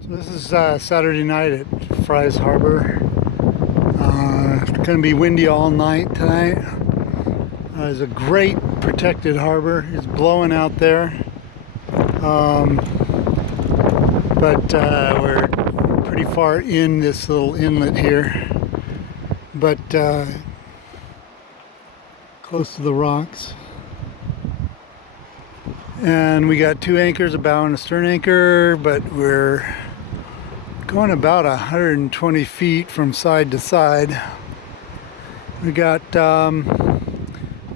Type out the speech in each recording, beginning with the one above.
So this is Saturday night at Frys Harbour. It's going to be windy all night tonight. It's a great protected harbor. It's blowing out there. But we're pretty far in this little inlet here. But close to the rocks. And we got two anchors, a bow and a stern anchor, but we're going about 120 feet from side to side. We got about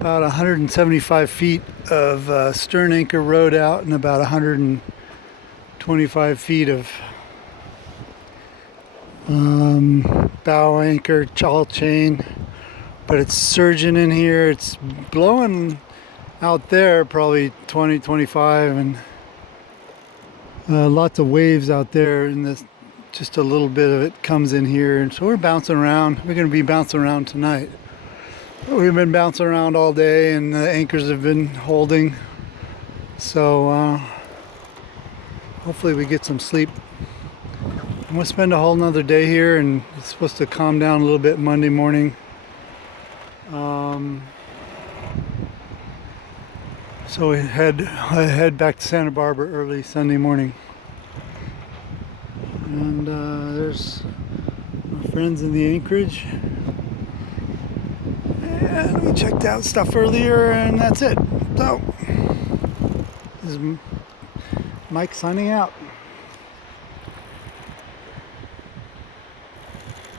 175 feet of stern anchor rode out and about 125 feet of bow anchor chawl chain. But it's surging in here. It's blowing out there probably 20, 25, and lots of waves out there, and this just a little bit of it comes in here, and so we're bouncing around. We're going to be bouncing around tonight. We've been bouncing around all day, and the anchors have been holding, so hopefully we get some sleep. I'm going to spend a whole nother day here, and it's supposed to calm down a little bit Monday morning. So I head back to Santa Barbara early Sunday morning. And there's my friends in the anchorage. And we checked out stuff earlier, and that's it. So, this is Mike signing out.